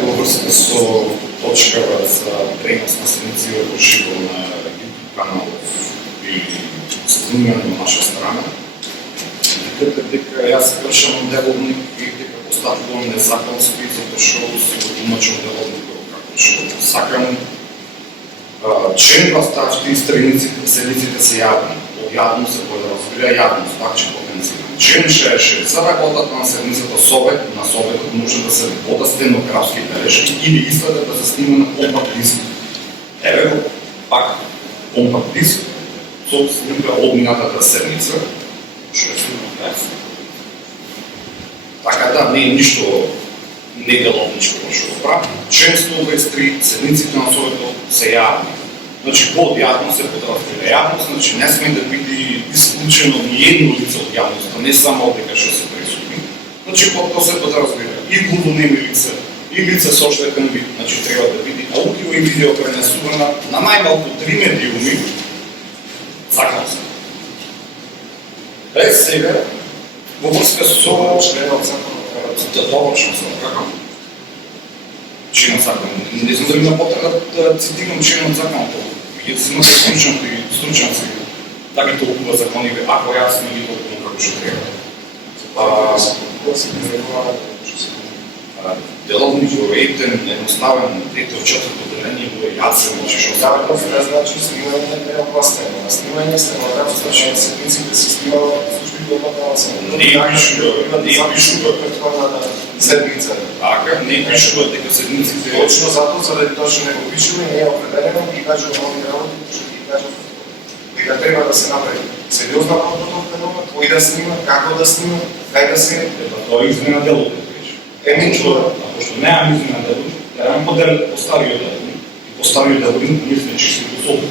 Во врска со точкава за пренос на седмици во живо на YouTube каналов или стримирање на наша страна, дека јас кршам деловник и дека постапувам незаконски, затоа што си го тумачам деловникот како што сакам. Член ставки и страниците се јавни, јавно се подразбира јавност, пак че потенцирам. Член 6 за работата на седмицата на советот може да се вода стенографски бележки или извадат да се снима на компакт диск. Еве го пак компакт диск со снимка од минатата седмица, што е снимка јас. Така да, не е ништо неделовничко што го прави. Член 123 седмиците на советот се јавни. Значи, под јавност се подразбира јавност, значи не сме да биде исклучено ни едно лице од јавноста, не само дека што се присутни. Значи, под тоа се подразбира и главонеми лица, и лица со оштетен вид, значи треба да биде аудио и видео пренесувана на најмалку 3 медиуми законски. Сега, во врска со членот законот треба да довршам со како? Член закон. Не знам дали има потреба да цитирам членот законот. Ја се имате стручанци да ги толкува законите, ако јас не ги толкувам како што треба. Деловник во еден, едноставен, трето, четврто деление во јацен, што става тоа значи снимање не е опластено. Снимање стенографски, значи седмиците се снимава служби од локална не пишува претходната седмица. Така, не пишува дека седмиците точно затоа заради тоа што не го пишува не е определено и кажува нови работи што ги кажува дека треба да се направи сериозна подготовка, кој да снима, како да снима, кај да се тоа измена делот. Пошто неам измена делот, треба модел поставио делот. И поставио делот, ние сме чисти особи.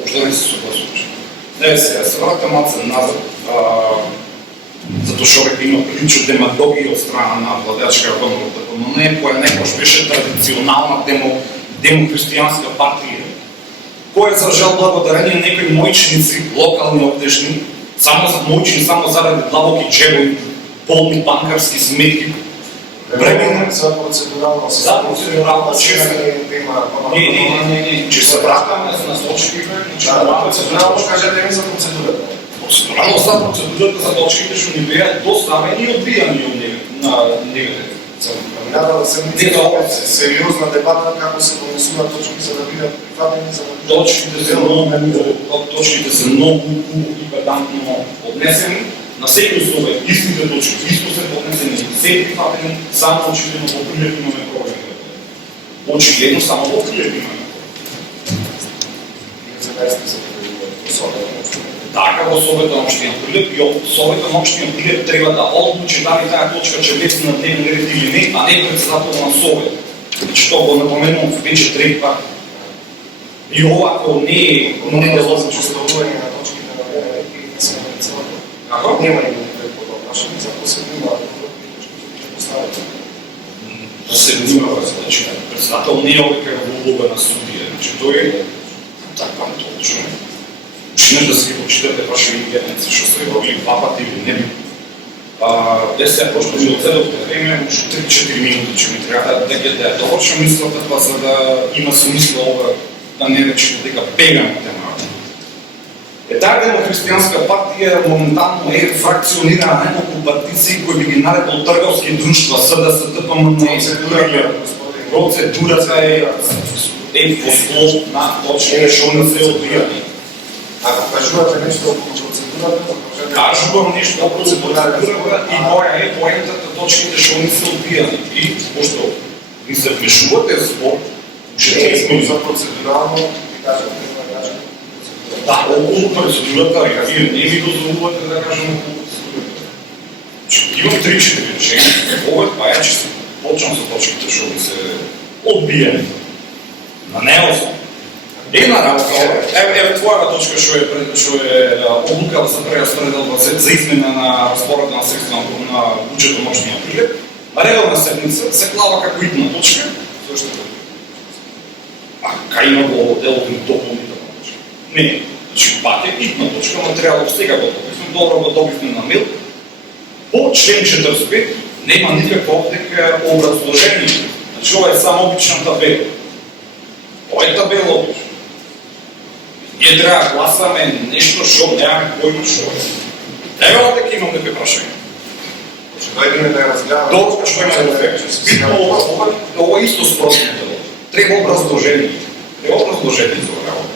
Може да не се согласуваш. Не, сега, се вратам маца назад, затоа што веќе има прилично демагогија од страна на владеачка врната, но не која некојаш беше традиционална демохристијанска партија, која за жал благодарение на некои мојчници, локални овдешни, само заради длабоки джебови, полни банкарски сметки, премина за процедурално Не, че се вратаме за насочките, процедурално кажете ми за процедурата. Процедурално за процедурата за точките што ни беа доставени и одбијани на негатив. Преминава да се сериозна дебата како се донесуваат точки за да бидат прифатени за точките се многу и педантно однесени. На секој основа истите точки исто се поднесени, се прифатени, само очигледно во прилеп имаме проблеми. Очигледно само во прилеп имаме проблеми. Така, во Совета на општина Прилеп и Совета на општина Прилеп треба да одлучи дали таа точка ќе влезе на дневен ред или не, а не председател на Совет. Значи тоа го напоменувам веќе трети пат. И ова ако не е деловно чувствување на точките на дневен ред и не се на председател. Како? Нема имунитет по тоа прашање, за посебно поставите. Да се внимава, значи председател не е овека во улога на судија, значи тој е така точно. Учинеш да се ги почитате ваши ингедници, што сте робили два пати или не би. Без се, пошто ми оцедовте време, уште 3-4 минути, че ми треба да ги да довршам мислата, па за да има смисла ова, да не речете дека бегам од темата. Таа демохристијанска партија моментално е фракционирана на неколку партици кои би ги наредил трговски друштва, СДС, ТПМН, процедурата е послов на точки што не се одбијани. Ако кажувате нешто околу процедурата, кажувам нешто околу процедурата и која е поентата точките што не се одбијани. И пошто ви се вмешувате збор, че за процедурално ви кажете да, околу процедурата, вие не ми дозволувате да кажем околу процедурата. Имам 3-4 решения, ова е че се почнам со точките што ми се одбијани. На неосновно. Една работа, еве твојата точка што е одлука да се прераспределува за измена на распореда на средства на буџетот на општина Прилеп, редовна седница се клава како итна точка, зашто кај има во деловни дополнителна точка. Не, значи пак е итна точка, материјалот сега го добивме, добро го добивме на мил, по член 45 Нема никакво дека образложение. Значи ова е само обична табела. Ова е табела обична. Ние трябва да гласаме нещо, що нямаме поима що е. Ева дека имам некои прашања. Че дојдеме да ја разгледаме. Добро, што има да кажа. Битно ова исто спросното. Треба образложение. Треба образложение за ова работа.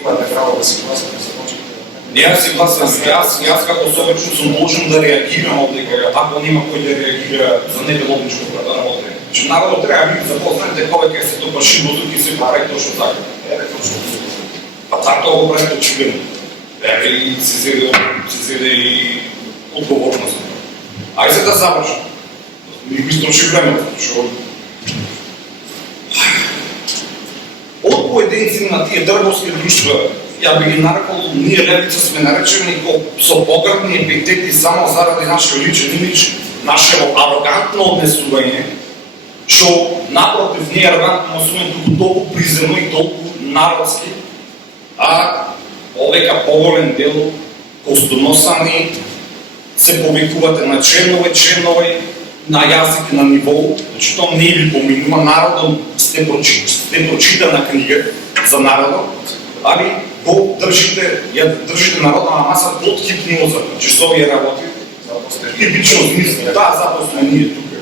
Имате право да си гласате за почетите. Не си гласам, јас како собично сум должен да реагирам од дека ако нема кој да реагира за неделобничко работа. Че народот треба да биде запознат дека ова ќе се топаши мозок и се прави точно така. Еве точно. Па така го прави очигледно. Еве и се зеде и одговорност. Ајде да завршам. Ми истроши времето, што од поединци на тие дрвовски друштва, ја би ги нарекол, ние левица сме наречени со погребни епитети само заради нашиот личен имидж, нашето арогантно однесување, што напротив не е арогантно однесување, туку толку приземно и толку народски, а овека поголем дел костоносани се повикувате на членове, на јазик на ниво, значи тоа не ви поминува, народот сте прочитана книга за народот, али го држите народа на маса под хипноза, значи со овие работи, типично смислено, затоа сме ние тука.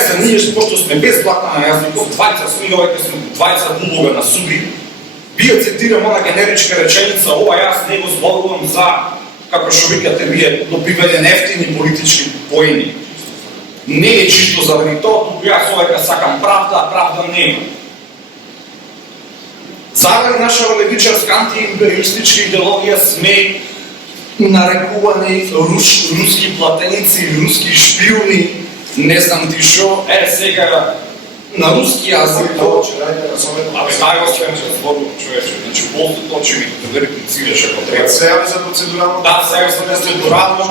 Се ние, пошто сме безплатна на јазикот, 20 сме, овајка сме 20 улога на суди, вие цитирам она генеричка реченица, ова јас не го зборувам за, како што викате вие, добивање на ефтини политички поени. Не е чисто заради тоа, туку јас овајка сакам правда, а правда нема. Заради наша левичарска антиимпериалистичка идеологија сме нарекувани руски платеници, руски шпиони, не знам ти шо, сега на руски јазик. Абе, дај го свем се зборувам, човече, значи после тоа ќе ви да реплицираш ако треба. Се јави за процедурално. Да, се јави за процедурално.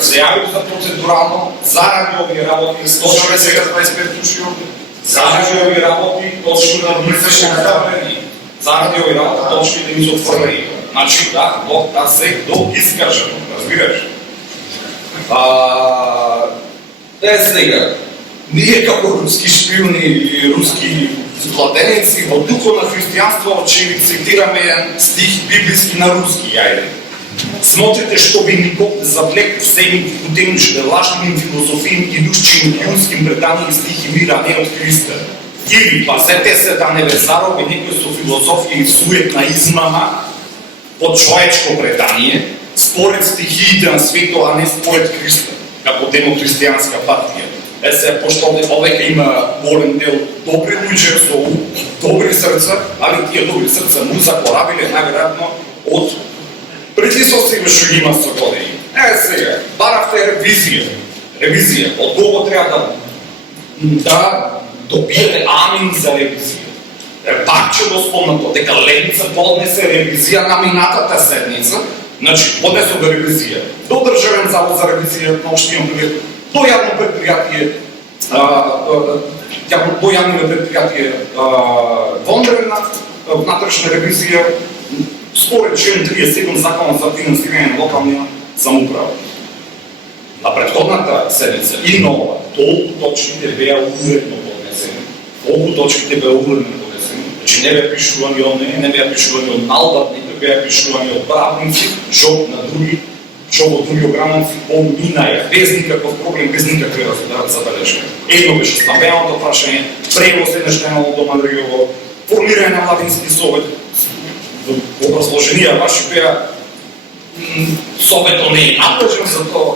Се јави за процедурално, заради овие работи, Точно сега 25 души овде. заради овие работи, точно да ни се отфрлени. Заради овие работи, точно да ни се отфрлени. Значи, да се доискажено, разбираш? Сега, ние како руски шпиони и руски владеници во духот на христијанство ќе ви цитираме стих библиски на руски, јајде. Смотрите што ви никол завлек в себе путемичите лажnim филозофијим и душчим јунским предани стихи мира не од Христа. Или пазете се да не ве зароби некој со филозофија и суетна измама под човечко предание, според стихиите на свето, а не според Христа, како демохристијанска партија. Се, пошто овека има голем дел добри луѓе со добри срца, али тие добри срца му закоравиле најверојатно од притисоци што има со години. Сега, баравте ревизија. Од кого треба да добиете амин за ревизија. Пак ќе го спомнато, дека Левица поднесе ревизија на минатата седница, значи поднесе ревизија до Државен завод за ревизија на општина Прилеп, до јавно предпријатие, Вондрена, внатрешна ревизија, според член 37 Законот за финансирање на локална самоуправа. На претходната седница и нова, толку точките беа уредно поднесени. Толку точките беа уредно поднесени. Значи не беа пишувани од мене, не беа пишувани од Налбат, не беа пишувани од правници, што на други во други ограници поминаја, без никаков проблем, без никакви забелешки. Едно беше стамбеното прашање, превоз едноштено до Мадриово, формирање на младински совет, образложенија ваши беа советот не е надлежен за тоа,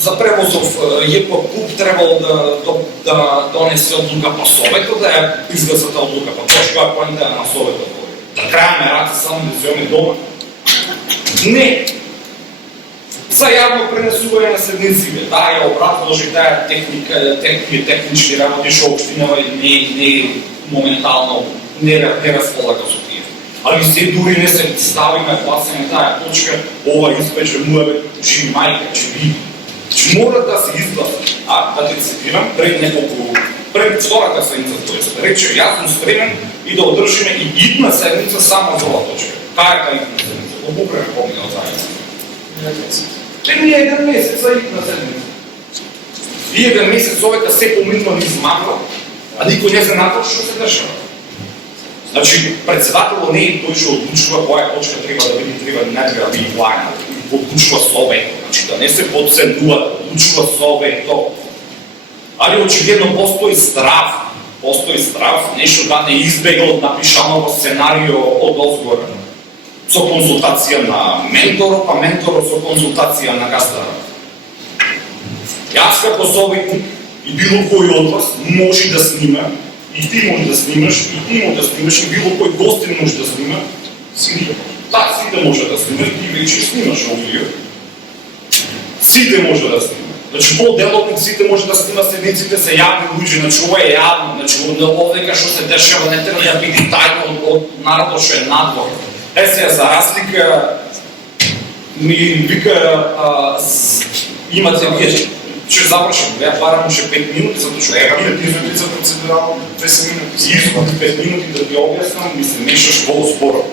за превозов ЈП требало да донесе одлука по советот, да ја изгласат одлука по точка, поента на советот. Да крајаме раце само да се дома. Не! За јавно пренесување на седниците, да ја образложи таа технички работи што општинава не моментално не располага со тие. Али се дури не се стави на гласање таа точка, ова испече муаве, живи мајка, че види. Че мора да се изгласа. Да те цитирам, пред втората седница, тоест, рече, јас сум спремен и да одржиме и идна седница само за ова точка. Кај е таа идна седница? Го поправим помнено заедно. Ми еден месец, а и на седмица. И еден месец овека се поминува низ магла, а никој не знае што се дешава. Значи, председателот не е тој што одлучува која точка треба да биде, треба да не треба да биде плагана, одлучува со вето. Значи, да не се подценува, одлучува со вето. Али очигледно постои страв, нешто да не избега од напишаново сценарио од озгора. Со консултација на менторот, а менторот со консултација на гастара. Јас како советник и било кој од вас може да снима, и ти може да снимаш, и ти може да снимаш, и било кој гостин може да снима, сите. Да, сите може да снима, и ти веќе снимаш овие. Сите може да снима. Значи, по-делотник сите може да снима седниците, се јавни луѓе, значи, ова е јавно, значи, овдека што се дешава, не треба да биде тајно од народот што е надвор. Сега, за разлика, ми вика, имате вие, ще завършим, ја барам уште 5 минути, затоа што Вие ти за процедурално 10 минути. извод 5 минути да ти објаснам, мислам, нешто што во споро.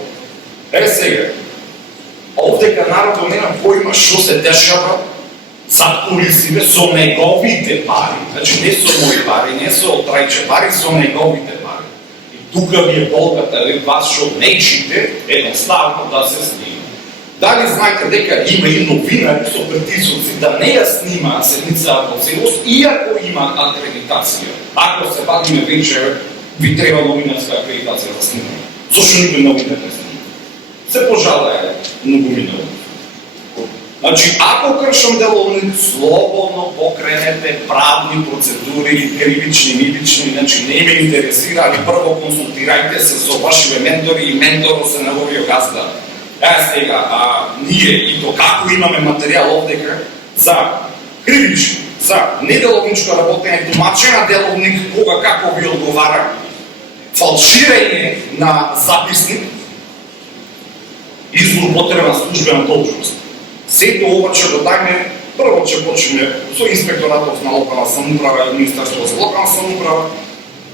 Сега, овдека народот нема поима што се дешава зад кулисите со неговите пари. Значи, не со мои пари, не со трајче пари, со неговите пари. И тука ви е болката, вас што нечите, едноставно да се снима. Дали знаете дека има и новинари со притисоци да не ја снима седница во целост, иако има акредитација. Ако се бавиме веќе, ви треба новинарска акредитација за снимање. Зошто никој новинар не снима? Се пожалае многуминало. Значи, ако кршам деловник, слободно покренете правни процедури, кривични, милични, значи не ме интересира, али прво консултирајте се со вашите ментори и менторот се наговио газда. Сега, ние и то како имаме материјал овдека за кривични, за неделовничко работење, тумачење на деловник, кога како ви одговара, фалширање на записник и злоупотреба на службена должност. Сето ова ќе додајме, прво ќе почне со инспекторатот на локална самоуправа и Министерството за локална самоуправа,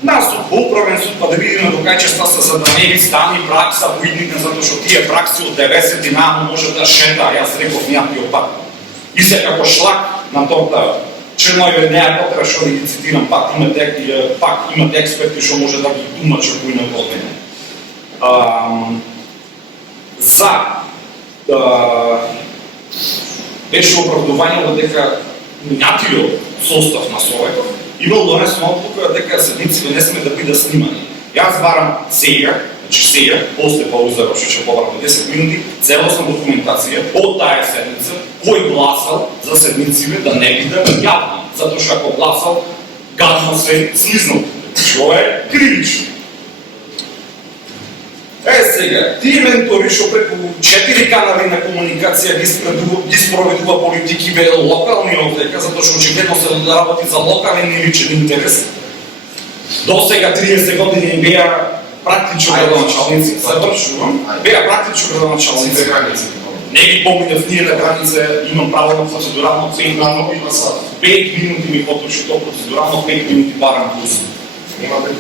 нас по управен суд, па да видиме до кај честа се за да не ви стани пракса во идните, затоа што тие пракси од 90 намо може да шета, јас реков някој пат. И се како шлак на торта, членови неа потреба што ги цитирам, пак имате експерти што може да ги тумачат кои не години. Беше оправдување дека минатиот состав на Советот имал донесена одлука дека седниците не сме да бидат снимани. Јас барам сега, после пауза, што ќе побарам 10 минути, целосна документација од таа седница, кој гласал за седниците да не бидат јавни, затоа што ако гласал, газно се слизнал. Што е кривично. Сега, тие ментори што преку 4 канали на комуникација ги спроведува политики бе локални овдека, затоа што очигледно се работи за локален и личен интерес. До сега 30 години беа практично градоначалници, завршувам, беа практично градоначалници. Не ги поминав ние на граница, имам право на процедурално 5 минути ми потроши то процедурално, 5 минути барам плюс.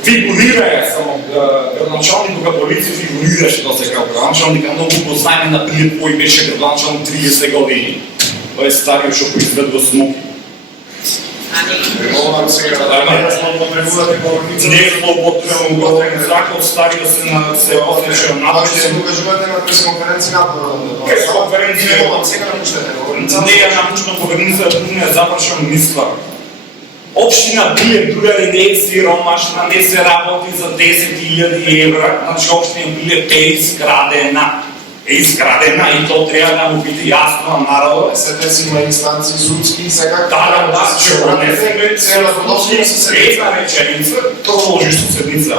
Фигурира само градоначалник кога полиција фигурираше до сега градоначалника, многу го знаеме на прилеп кој беше градоначалник 30 години. Тој е стариот што произведува смоки. Не е злоупотребно говорење закон, стариот се отличен на напред. Се покажувате на пресконференција на Не ја напушна поведница, не завршам мисла. Општина Биле дурари не е сиромашна, не се работи за 10.000 евра, значи општина Биле е изградена. Е изградена и то треба да му биде јасно на народот. Сете си има инстанции судски, сега Да, ќе пронесеме целосно се една реченица, продолжи со седница.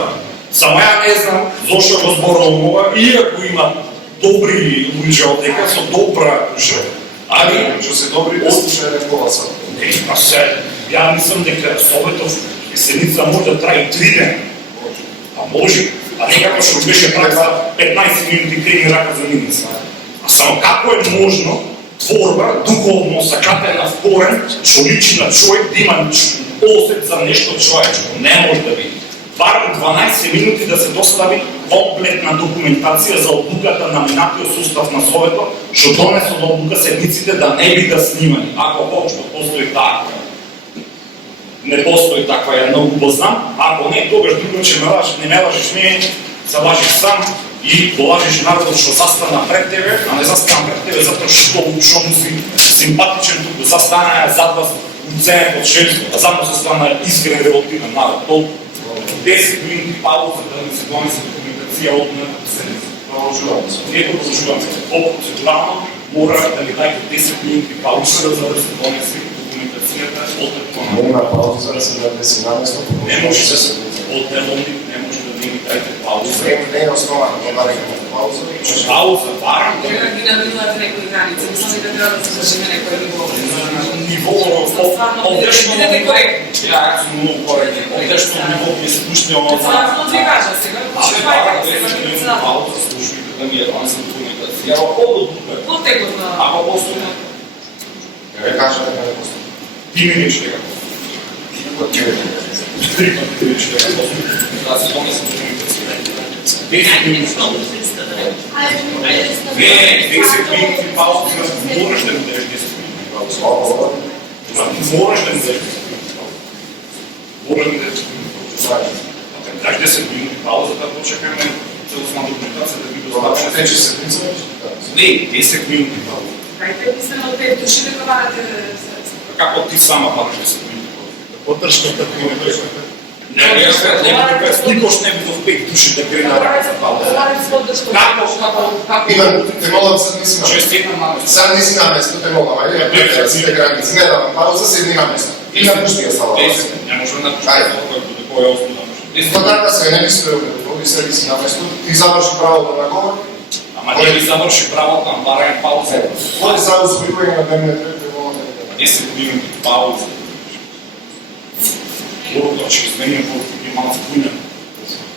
Само ја не знам зошто го зборувам ова, иако има добри луѓе одека со добра душа, али што се добри да слушање гласа. па се, ја мислам дека Советов седница може да трае 3 дена. А може, а не како што беше пракса 15 минути крени рака за минуца. А само како е можно творба, духовно сакатена в корен, што личи на човек да има осет за нешто човечко? Не може да биде. Барам 12 минути да се достави комплетна документација за одлуката на минатиот состав на Совето, што донесо до одлука седниците да не биде снимани. Ако воопшто постои така, не постои таква една убозна, ако не, тогаш другаче не ме лажиш мене, се лажиш сам и го лажиш народот што застана пред тебе, а не застана пред тебе затоа што му си симпатичен, туку застана зад вас уценет од шефство, а заедно се стана искрен револтивен народ. Толку 10 минути пауза да не се донесе документација од минатата седница. Продолжуваме. Не продолжуваме. По-процедурално мора да ни дадете 10 минути пауза за да се донесе документацијата од Не има пауза за да се даде си наместо. Не може да се од деловник, не може да ни дадете пауза. Не е основа на това да имаме пауза. Пауза, барам да Ги надминувате некои граници, мислам дека треба да се држиме некој ниво. ниво одешно. Бидете коректни. Јас сум многу коректен. Одешно ниво ми се пушти оно. Само ти кажа сега. Але барам да имаме пауза службите да ми е донесе документација. Ако одлука, Потекот на... ако постои, Не кажа дека не постои. ти ми нешто дека постои. Три пати нешто дека постои. Да се донесе документација. 10 минути пауза. Не, 10 минути пауза, можеш да ми дадеш 10 минути пауза. Слава Можеш да ми дадеш 10 минути пауза. Можеш да ми дадеш 10 минути пауза. Даш 10 минути пауза да почекаме целосна документација да биде Значи достатъчно. тече седница. Не, 10 минути пауза. Дајте мислам од те души дека барате средства. Како ти сама бараш 10 минути пауза? Подршката ти Не, никош не бидов 5 души да крена рака пауза. Како? Иван, те молам sad nisi na Честитам на Sad nisi na mesto, te molam, ajde, ja prekada si te granice, ne davam pauza, sedni na mesto. I napušti ostalo. 10, не може да напушти Ајде. тоа кој буде кој е озбилно. Pa така се, ne misli ovdje sebi si na mesto, ti završi pravo na govor, Ама не ви заврши правото на барање пауза. ovdje sad usvojivanje na dnevne trete, molim te. 10 минути пауза. Урокот ќе изменим по малку пуне